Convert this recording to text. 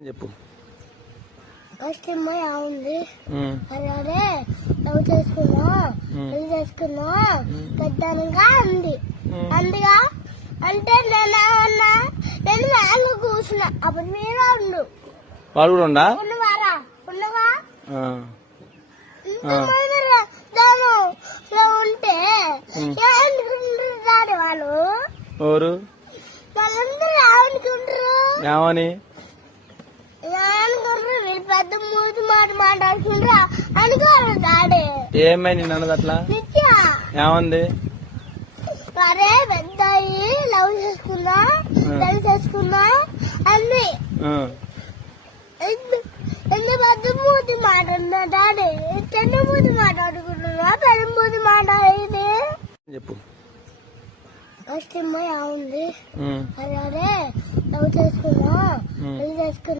చెప్పు. ఫస్ట్ ఉంది అరే లవ్ చేసుకున్నా పెళ్లి చేసుకున్నా పెద్దగా అంది అందుగా అంటే నేను మేలు కూర్చున్నా అప్పుడు మీరు ఉండు వాడు కూడా ఉండా ఉన్నవారా ఉన్నవా ఉంటే రాడు వాళ్ళు ఎవరు వాళ్ళందరూ ఏమనుకుంటారు ఏమని పెద్ద మూతి మాట మాట్లాడుకుంటా అనుకోరు దాడే ఏమై నిన్ను అన్నది అట్లా ఏమంది అరే పెద్ద లవ్ చేసుకున్నా పెళ్లి చేసుకున్నా అన్ని ఎన్ని పెద్ద మూతి మాట్లాడుతున్నా డాడీ చిన్న మూతి మాట్లాడుకుంటున్నా పెద్ద మూతి మాట్లాడేది చెప్పు. ఫస్ట్ ఉంది అరే లవ్ చేసుకున్నా పెళ్లి చేసుకున్నా